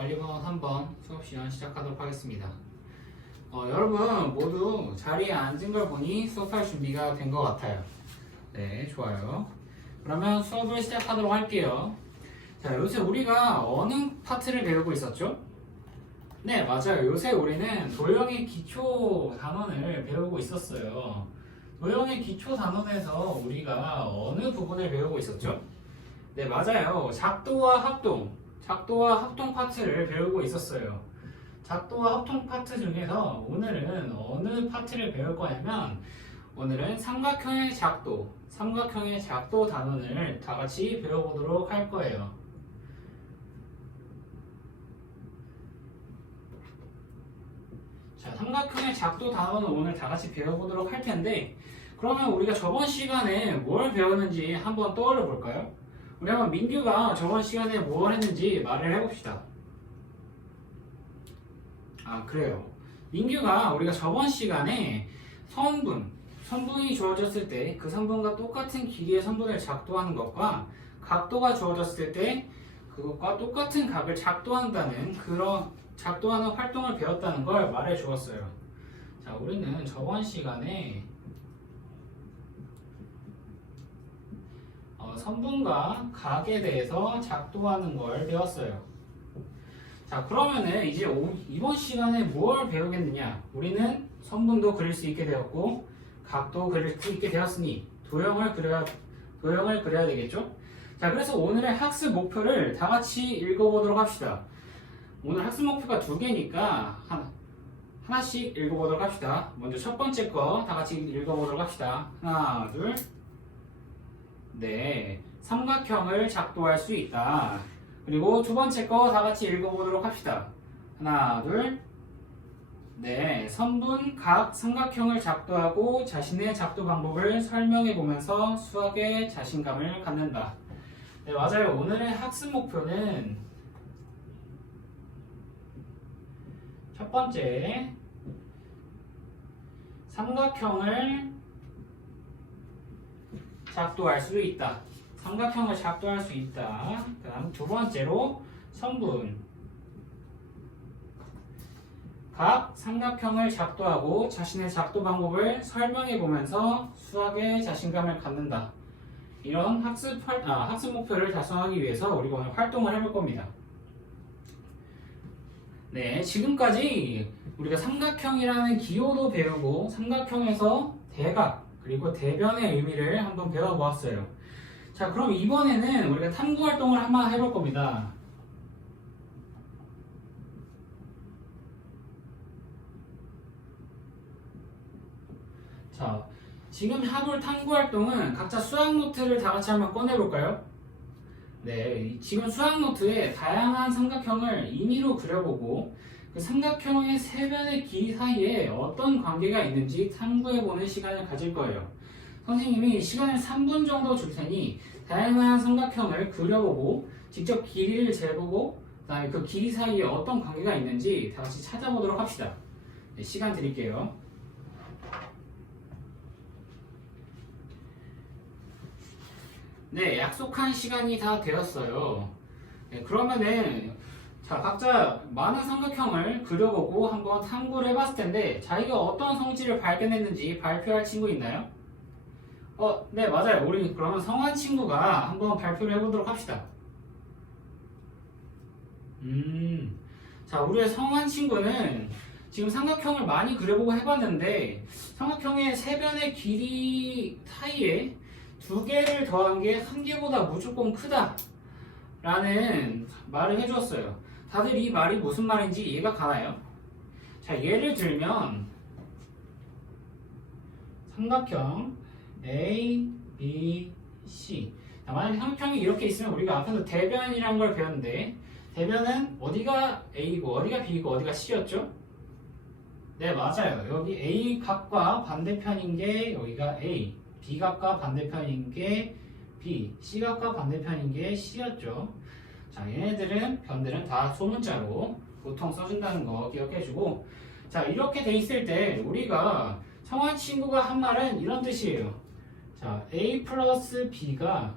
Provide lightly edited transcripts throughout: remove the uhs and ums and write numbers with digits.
관리번 3번 수업 시간 시작하도록 하겠습니다. 여러분 모두 자리에 앉은 걸 보니 수업할 준비가 된 것 같아요. 네, 좋아요. 그러면 수업을 시작하도록 할게요. 자, 요새 우리가 어느 파트를 배우고 있었죠? 네, 맞아요. 요새 우리는 도형의 기초 단원을 배우고 있었어요. 도형의 기초 단원에서 우리가 어느 부분을 배우고 있었죠? 네, 맞아요. 작도와 합동 파트를 배우고 있었어요. 작도와 합동 파트 중에서 오늘은 어느 파트를 배울 거냐면 오늘은 삼각형의 작도 단원을 다 같이 배워보도록 할 거예요. 자, 삼각형의 작도 단원을 오늘 다 같이 배워보도록 할 텐데, 그러면 우리가 저번 시간에 뭘 배웠는지 한번 떠올려 볼까요? 우리 한번 민규가 저번 시간에 뭘 했는지 말을 해봅시다. 아, 그래요. 민규가 우리가 저번 시간에 선분이 주어졌을 때 그 선분과 똑같은 길이의 선분을 작도하는 것과 각도가 주어졌을 때 그것과 똑같은 각을 작도한다는 그런 작도하는 활동을 배웠다는 걸 말해 주었어요. 자, 우리는 저번 시간에 선분과 각에 대해서 작도하는 걸 배웠어요. 자, 그러면은 이제 이번 시간에 뭘 배우겠느냐? 우리는 선분도 그릴 수 있게 되었고 각도 그릴 수 있게 되었으니 도형을 그려야 되겠죠? 자, 그래서 오늘의 학습 목표를 다 같이 읽어보도록 합시다. 오늘 학습 목표가 두 개니까 하나씩 읽어보도록 합시다. 먼저 첫 번째 거 다 같이 읽어보도록 합시다. 하나, 둘. 네, 삼각형을 작도할 수 있다. 그리고 두 번째 거 다 같이 읽어보도록 합시다. 하나, 둘. 네, 선분, 각, 삼각형을 작도하고 자신의 작도 방법을 설명해 보면서 수학에 자신감을 갖는다. 네, 맞아요. 오늘의 학습 목표는 첫 번째, 삼각형을 작도할 수 있다. 삼각형을 작도할 수 있다. 그 다음 두 번째로 선분, 각, 삼각형을 작도하고 자신의 작도 방법을 설명해 보면서 수학에 자신감을 갖는다. 이런 학습 목표를 달성하기 위해서 우리가 오늘 활동을 해볼 겁니다. 네, 지금까지 우리가 삼각형이라는 기호도 배우고 삼각형에서 대각 그리고 대변의 의미를 한번 배워보았어요. 자, 그럼 이번에는 우리가 탐구 활동을 한번 해볼 겁니다. 자, 지금 해볼 탐구 활동은 각자 수학 노트를 다 같이 한번 꺼내볼까요? 네, 지금 수학 노트에 다양한 삼각형을 임의로 그려보고 그 삼각형의 세 변의 길이 사이에 어떤 관계가 있는지 탐구해보는 시간을 가질 거예요. 선생님이 시간을 3분 정도 줄 테니 다양한 삼각형을 그려보고 직접 길이를 재보고 그다음에 그 길이 사이에 어떤 관계가 있는지 다 같이 찾아보도록 합시다. 네, 시간 드릴게요. 네, 약속한 시간이 다 되었어요. 네, 그러면은 자, 각자 많은 삼각형을 그려보고 한번 탐구를 해봤을 텐데 자기가 어떤 성질을 발견했는지 발표할 친구 있나요? 네, 맞아요. 우리 그러면 성한 친구가 한번 발표를 해보도록 합시다. 자, 우리의 성한 친구는 지금 삼각형을 많이 그려보고 해봤는데 삼각형의 세 변의 길이 사이에 두 개를 더한 게 한 개보다 무조건 크다 라는 말을 해주었어요. 다들 이 말이 무슨 말인지 이해가 가나요? 자, 예를 들면 삼각형 A, B, C. 자, 만약에 삼각형이 이렇게 있으면 우리가 앞에서 대변이라는 걸 배웠는데 대변은 어디가 A고 어디가 B고 어디가 C였죠? 네, 맞아요. 여기 A 각과 반대편인 게 여기가 A, B 각과 반대편인 게 B, C 각과 반대편인 게 C였죠. 자, 변들은 다 소문자로 보통 써준다는 거 기억해주고, 자, 이렇게 돼 있을 때 우리가 성한 친구가 한 말은 이런 뜻이에요. 자, A 플러스 B가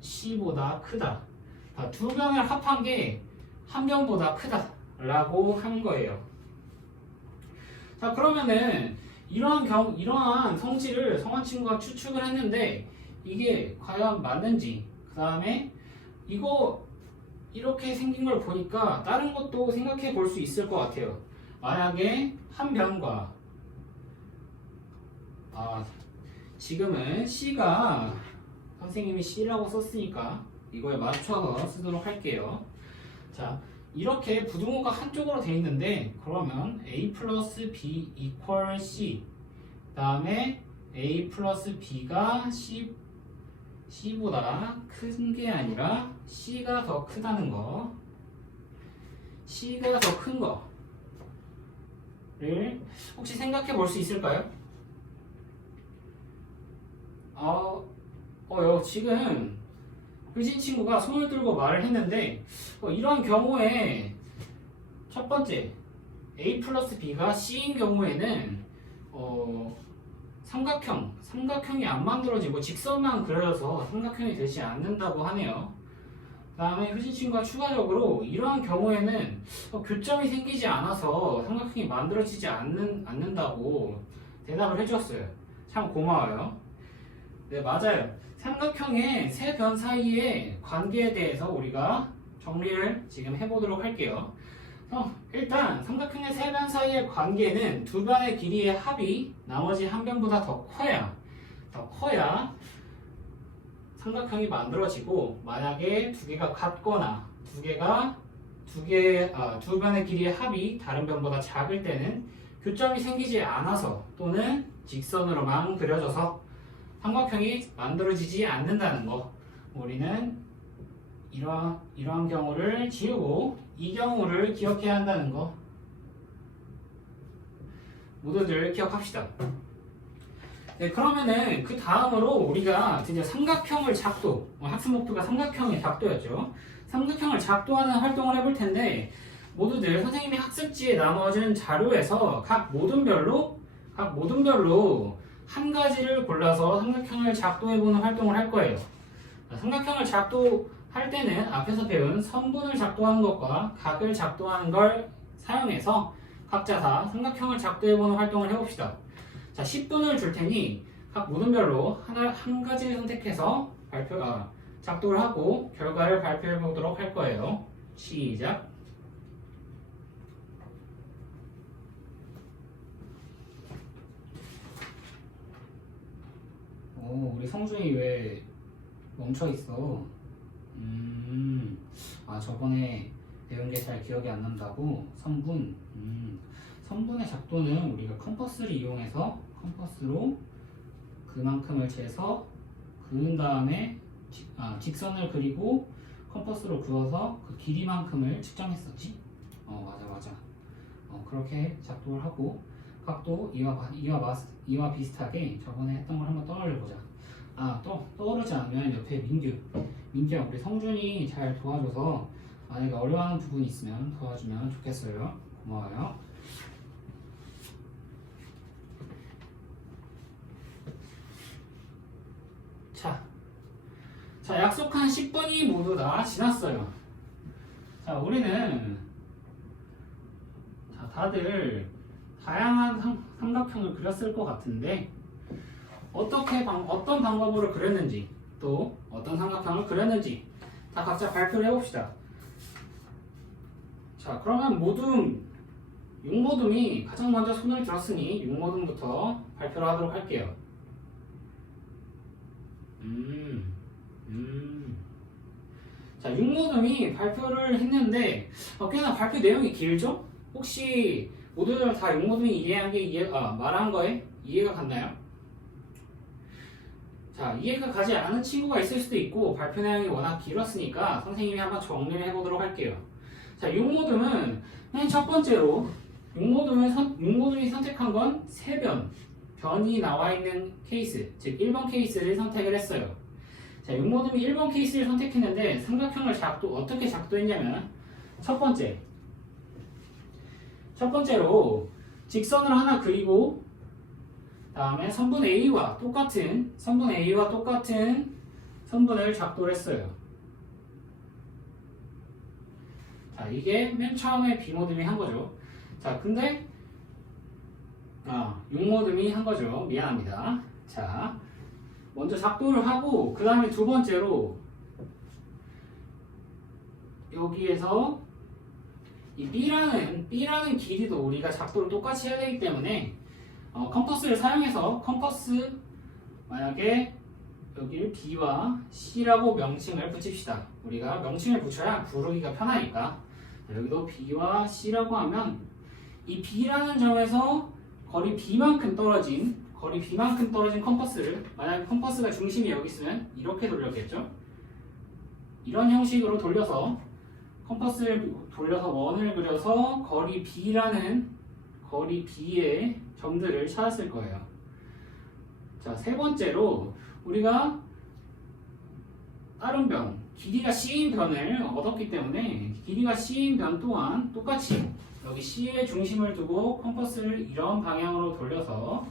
C보다 크다. 두 변을 합한 게 한 변보다 크다라고 한 거예요. 자, 그러면은 이러한 성질을 성한 친구가 추측을 했는데 이게 과연 맞는지, 그 다음에 이거 이렇게 생긴 걸 보니까 다른 것도 생각해 볼 수 있을 것 같아요. 만약에 한 변과 지금은 C가 선생님이 C라고 썼으니까 이거에 맞춰서 쓰도록 할게요. 자, 이렇게 부등호가 한쪽으로 돼 있는데 그러면 A 플러스 B equal C, 그 다음에 A 플러스 B가 C보다 큰 게 아니라 C가 더 크다는 거, C가 더 큰 거를 혹시 생각해 볼 수 있을까요? 지금 효진 친구가 손을 들고 말을 했는데 이런 경우에 첫 번째 A 플러스 B가 C인 경우에는 삼각형이 안 만들어지고 직선만 그려져서 삼각형이 되지 않는다고 하네요. 그 다음에 효진 친구가 추가적으로 이러한 경우에는 교점이 생기지 않아서 삼각형이 만들어지지 않는다고 대답을 해주었어요. 참 고마워요. 네, 맞아요. 삼각형의 세 변 사이의 관계에 대해서 우리가 정리를 지금 해보도록 할게요. 일단 삼각형의 세 변 사이의 관계는 두 변의 길이의 합이 나머지 한 변보다 더 커야 삼각형이 만들어지고, 만약에 두 개가 같거나 두 변의 길이의 합이 다른 변보다 작을 때는 교점이 생기지 않아서 또는 직선으로만 그려져서 삼각형이 만들어지지 않는다는 거. 우리는 이러한 경우를 지우고 이 경우를 기억해야 한다는 거. 모두들 기억합시다. 네, 그러면은 그 다음으로 우리가 드디어 삼각형을 학습 목표가 삼각형의 작도였죠. 삼각형을 작도하는 활동을 해볼 텐데, 모두들 선생님이 학습지에 나눠준 자료에서 각 모둠별로 한 가지를 골라서 삼각형을 작도해보는 활동을 할 거예요. 삼각형을 작도할 때는 앞에서 배운 선분을 작도하는 것과 각을 작도하는 걸 사용해서 각자 다 삼각형을 작도해보는 활동을 해봅시다. 자, 10분을 줄 테니 각 모둠별로 한 가지를 선택해서 작도를 하고 결과를 발표해 보도록 할 거예요. 시작. 우리 성준이 왜 멈춰 있어? 저번에 배운 게 잘 기억이 안 난다고? 선분. 선분의 작도는 우리가 컴퍼스를 이용해서 컴퍼스로 그만큼을 재서 그은 다음에 직선을 그리고 컴퍼스로 그어서 그 길이만큼을 측정했었지? 맞아. 그렇게 작도를 하고 각도 이와 비슷하게 저번에 했던 걸 한번 떠올려보자. 또 떠오르지 않으면 옆에 민규야, 우리 성준이 잘 도와줘서 만약에 어려워하는 부분이 있으면 도와주면 좋겠어요. 고마워요. 자, 약속한 10분이 모두 다 지났어요. 자, 우리는 다들 다양한 삼각형을 그렸을 것 같은데 어떤 방법으로 그렸는지, 또 어떤 삼각형을 그렸는지 다 각자 발표를 해봅시다. 자, 그러면 육모둠이 가장 먼저 손을 들었으니 육모둠부터 발표를 하도록 할게요. 자, 육모둠이 발표를 했는데 꽤나 발표 내용이 길죠? 혹시 모두들 다 육모둠이 말한 거에 이해가 갔나요? 자, 이해가 가지 않은 친구가 있을 수도 있고 발표 내용이 워낙 길었으니까 선생님이 한번 정리를 해보도록 할게요. 자, 육모둠은 맨 첫 번째로 육모둠이 선택한 건 세 변이 나와 있는 케이스, 즉 1번 케이스를 선택을 했어요. 자, 육모둠이 1번 케이스를 선택했는데 삼각형을 어떻게 작도했냐면 첫 번째로 직선을 하나 그리고 다음에 선분 A와 똑같은 선분을 작도를 했어요. 자, 이게 맨 처음에 B모듬이 한 거죠. 자, 근데 6모듬이 한 거죠. 미안합니다. 자, 먼저 작도를 하고 그 다음에 두 번째로 여기에서 이 B라는 길이도 우리가 작도를 똑같이 해야 되기 때문에 컴퍼스를 사용해서 컴퍼스 만약에 여기를 B와 C라고 명칭을 붙입시다. 우리가 명칭을 붙여야 부르기가 편하니까. 여기도 B와 C라고 하면 이 B라는 점에서 거리 B만큼 떨어진 컴퍼스를 만약에 컴퍼스가 중심이 여기 있으면 이렇게 돌렸겠죠? 이런 형식으로 돌려서 컴퍼스를 돌려서 원을 그려서 거리 B의 점들을 찾았을 거예요. 자, 세 번째로 우리가 다른 변, 길이가 C인 변을 얻었기 때문에 길이가 C인 변 또한 똑같이 여기 C의 중심을 두고 컴퍼스를 이런 방향으로 돌려서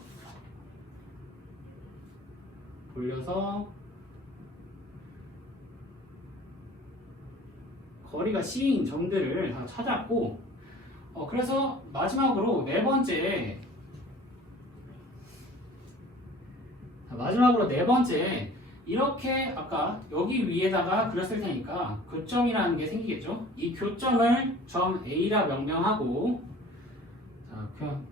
거리가 C인 점들을 다 찾았고 그래서 마지막으로 네 번째 이렇게 아까 여기 위에다가 그렸을 테니까 교점이라는 게 생기겠죠. 이 교점을 점 A라 명명하고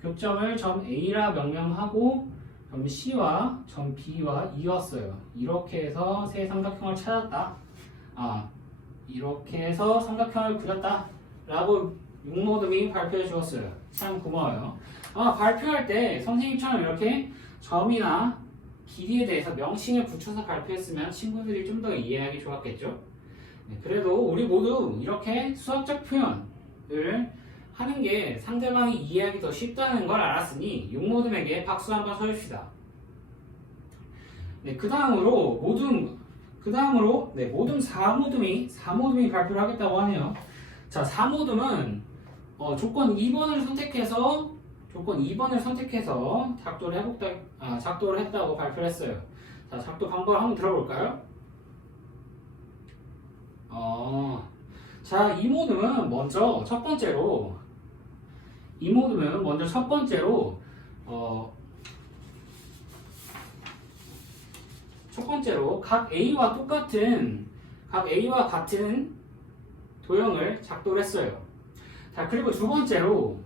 교점을 점 A라 명명하고 점 C와 점 B와 이었어요. 이렇게 해서 세 삼각형을 찾았다. 이렇게 해서 삼각형을 그렸다 라고 육모듬이 발표해 주었어요. 참 고마워요. 발표할 때 선생님처럼 이렇게 점이나 길이에 대해서 명칭을 붙여서 발표했으면 친구들이 좀 더 이해하기 좋았겠죠. 그래도 우리 모두 이렇게 수학적 표현을 하는 게 상대방이 이해하기 더 쉽다는 걸 알았으니 육모듬에게 박수 한번 쳐줍시다. 그 다음으로 모듬 4모듬이 발표를 하겠다고 하네요. 자, 4모듬은 조건 2번을 선택해서 작도를 했다고 발표를 했어요. 자, 작도 방법을 한번 들어볼까요? 자, 이 모듬은 먼저 첫 번째로 각 A와 같은 도형을 작도를 했어요. 자, 그리고 두 번째로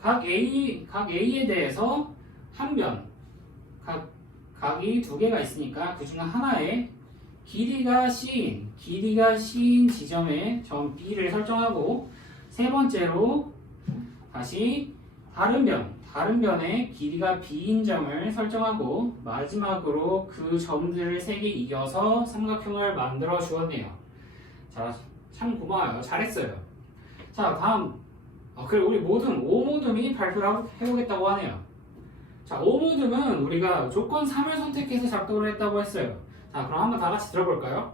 각 A에 대해서 한 변, 각이 두 개가 있으니까 그 중 하나에 길이가 C인 지점에 점 B를 설정하고, 세 번째로 다시 다른 변에 길이가 B인 점을 설정하고, 마지막으로 그 점들을 세 개 이어서 삼각형을 만들어 주었네요. 자, 참 고마워요. 잘했어요. 자, 다음 그리고 우리 5모듬이 발표를 해보겠다고 하네요. 자, 5모듬은 우리가 조건 3을 선택해서 작도를 했다고 했어요. 자, 그럼 한번 다 같이 들어볼까요?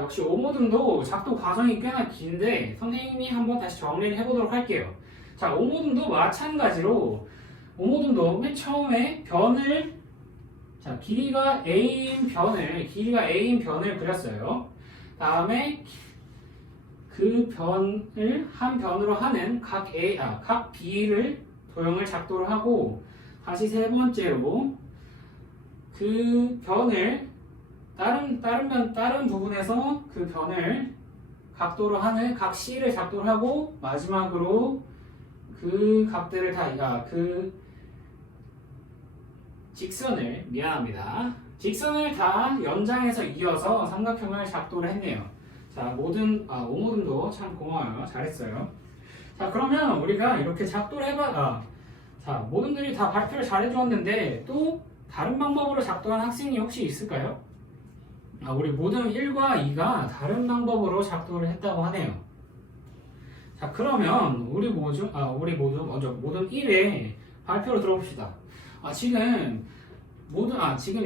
역시 5모듬도 작도 과정이 꽤나 긴데 선생님이 한번 다시 정리를 해보도록 할게요. 자, 5모듬도 마찬가지로 5모듬도 맨 처음에 길이가 A인 변을 그렸어요. 다음에 그 변을 한 변으로 하는 각 B를 도형을 작도를 하고, 다시 세 번째로 그 변을 다른 부분에서 그 변을 각도로 하는 각 C를 작도를 하고, 마지막으로 그 각들을 직선을 다 연장해서 이어서 삼각형을 작도를 했네요. 자, 5모듬도 참 고마워요. 잘했어요. 자, 그러면 우리가 이렇게 작도를 모듬들이 다 발표를 잘해주었는데 또 다른 방법으로 작도한 학생이 혹시 있을까요? 우리 모듬 1과 2가 다른 방법으로 작도를 했다고 하네요. 자, 그러면 우리 모두 먼저 모듬 1의 발표를 들어봅시다. 지금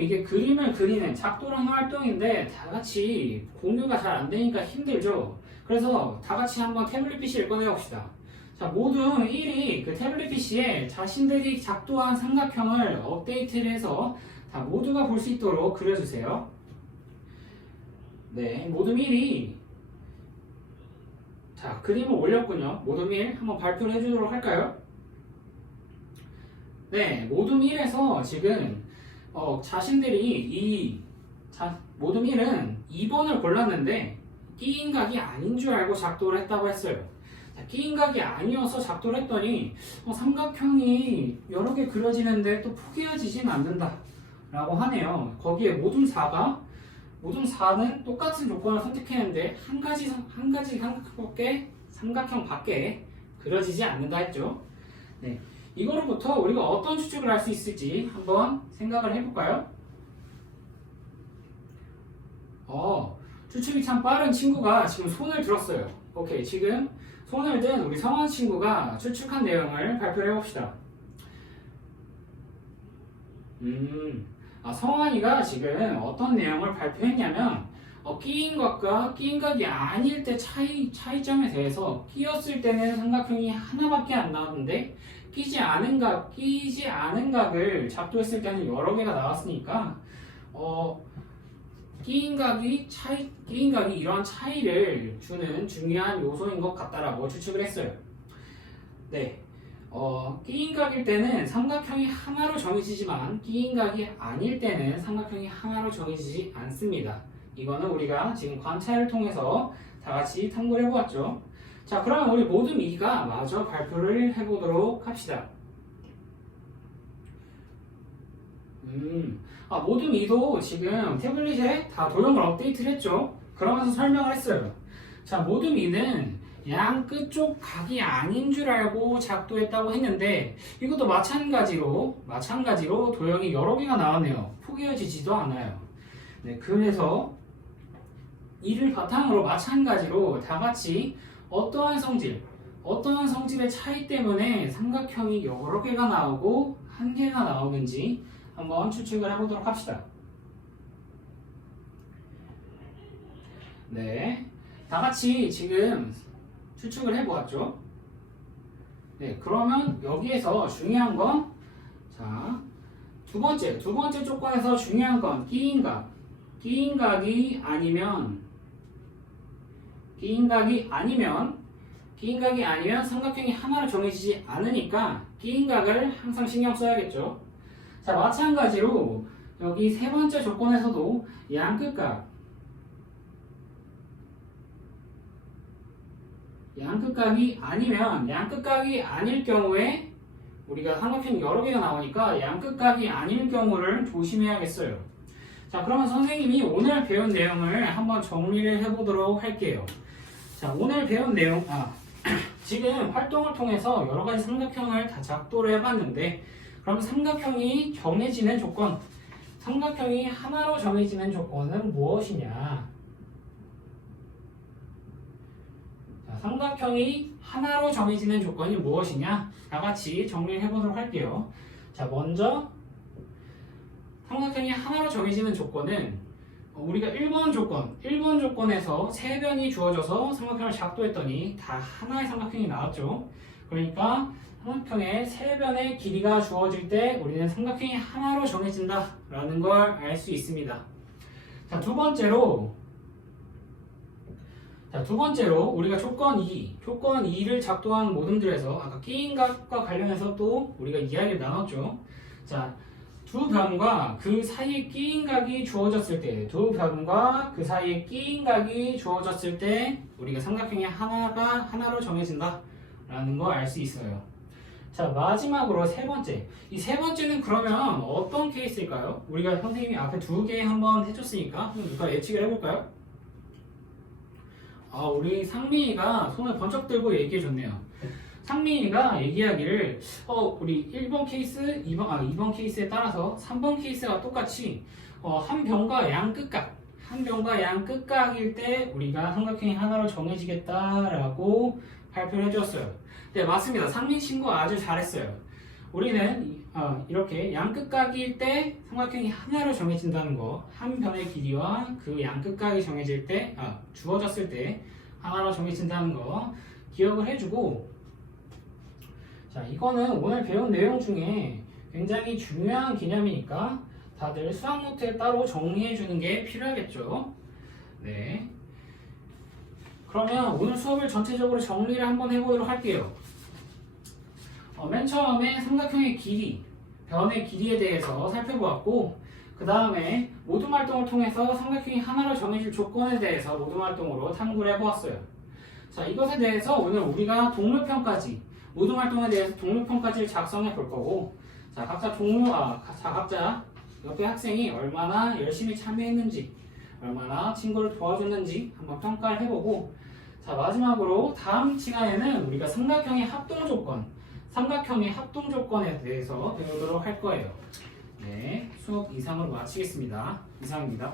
이게 그림을 그리는 작도를 하는 활동인데 다 같이 공유가 잘 안 되니까 힘들죠. 그래서 다 같이 한번 태블릿 PC를 꺼내 봅시다. 자, 자, 모둠 1이 그 태블릿 PC에 자신들이 작동한 삼각형을 업데이트를 해서 다 모두가 볼 수 있도록 그려주세요. 네, 모둠 1이 자, 그림을 올렸군요. 모둠 1 한번 발표를 해주도록 할까요? 네, 모둠 1에서 지금 자신들이 모둠 1은 2번을 골랐는데 끼인각이 아닌 줄 알고 작동을 했다고 했어요. 자, 끼인각이 아니어서 작동을 했더니 삼각형이 여러 개 그려지는데 또 포개어지진 않는다 라고 하네요. 거기에 모둠 4는 똑같은 조건을 선택했는데 한 가지 삼각형밖에 그려지지 않는다 했죠. 네, 이거로부터 우리가 어떤 추측을 할 수 있을지 한번 생각을 해볼까요? 추측이 참 빠른 친구가 지금 손을 들었어요. 오케이, 지금 손을 든 우리 성원 친구가 추측한 내용을 발표를 해봅시다. 성환이가 지금 어떤 내용을 발표했냐면 끼인 것과 끼인 각이 아닐 때 차이점에 대해서 끼었을 때는 삼각형이 하나밖에 안 나오는데 끼지 않은 각을 작동했을 때는 여러 개가 나왔으니까 끼인 각이 이런 차이를 주는 중요한 요소인 것 같다라고 추측을 했어요. 네. 끼인각일 때는 삼각형이 하나로 정해지지만 끼인각이 아닐 때는 삼각형이 하나로 정해지지 않습니다. 이거는 우리가 지금 관찰을 통해서 다 같이 탐구를 해보았죠. 자, 그럼 우리 모둠 2가 마저 발표를 해보도록 합시다. 모둠 2도 지금 태블릿에 다 도형을 업데이트를 했죠. 그러면서 설명을 했어요. 자, 모둠 2는 양 끝쪽 각이 아닌 줄 알고 작동했다고 했는데 이것도 마찬가지로 도형이 여러 개가 나왔네요. 포개어지지도 않아요. 네, 그래서 이를 바탕으로 마찬가지로 다 같이 어떠한 성질의 차이 때문에 삼각형이 여러 개가 나오고 한 개가 나오는지 한번 추측을 해보도록 합시다. 네, 다 같이 지금 추측을 해보았죠. 네, 그러면 여기에서 중요한 건 두 번째 조건에서 중요한 건 끼인각이 아니면 삼각형이 하나로 정해지지 않으니까 끼인각을 항상 신경 써야겠죠. 자, 마찬가지로 여기 세 번째 조건에서도 양끝각이 아닐 경우에 우리가 삼각형이 여러 개가 나오니까 양끝각이 아닐 경우를 조심해야겠어요. 자, 그러면 선생님이 오늘 배운 내용을 한번 정리를 해보도록 할게요. 자, 오늘 배운 내용 지금 활동을 통해서 여러 가지 삼각형을 다 작도를 해봤는데 그럼 삼각형이 하나로 정해지는 조건은 무엇이냐? 삼각형이 하나로 정해지는 조건이 무엇이냐? 다 같이 정리를 해보도록 할게요. 자, 먼저 삼각형이 하나로 정해지는 조건은 우리가 1번 조건에서 세 변이 주어져서 삼각형을 작도했더니 다 하나의 삼각형이 나왔죠. 그러니까 삼각형의 세 변의 길이가 주어질 때 우리는 삼각형이 하나로 정해진다라는 걸 알 수 있습니다. 자, 두 번째로 우리가 조건 2를 작동한 모둠들에서 아까 끼인각과 관련해서 또 우리가 이야기를 나눴죠. 자, 두 변과 그 사이에 끼인각이 주어졌을 때 우리가 삼각형이 하나로 정해진다라는 걸 알 수 있어요. 자, 마지막으로 이 세 번째는 그러면 어떤 케이스일까요? 우리가 선생님이 앞에 두 개 한번 해줬으니까 누가 예측을 해볼까요? 우리 상민이가 손을 번쩍 들고 얘기해줬네요. 상민이가 얘기하기를 우리 1번 케이스, 2번 케이스에 따라서 3번 케이스가 똑같이 한 변과 양끝각일 때 우리가 삼각형이 하나로 정해지겠다라고 발표를 해주었어요. 네, 맞습니다. 상민 친구 아주 잘했어요. 우리는 이렇게 양끝각일 때 삼각형이 하나로 정해진다는 거, 한 변의 길이와 그 양끝각이 주어졌을 때 하나로 정해진다는 거 기억을 해주고, 자, 이거는 오늘 배운 내용 중에 굉장히 중요한 개념이니까 다들 수학 노트에 따로 정리해 주는 게 필요하겠죠. 네. 그러면 오늘 수업을 전체적으로 정리를 한번 해보도록 할게요. 맨 처음에 삼각형의 길이, 변의 길이에 대해서 살펴보았고, 그 다음에 모둠 활동을 통해서 삼각형이 하나로 정해질 조건에 대해서 모둠 활동으로 탐구를 해보았어요. 자, 이것에 대해서 오늘 우리가 동료편까지, 모둠 활동에 대해서 동료편까지를 작성해 볼 거고, 자, 각자 옆에 학생이 얼마나 열심히 참여했는지, 얼마나 친구를 도와줬는지 한번 평가를 해보고, 자, 마지막으로 다음 시간에는 우리가 삼각형의 합동 조건에 대해서 배우도록 할 거예요. 네, 수업 이상으로 마치겠습니다. 이상입니다.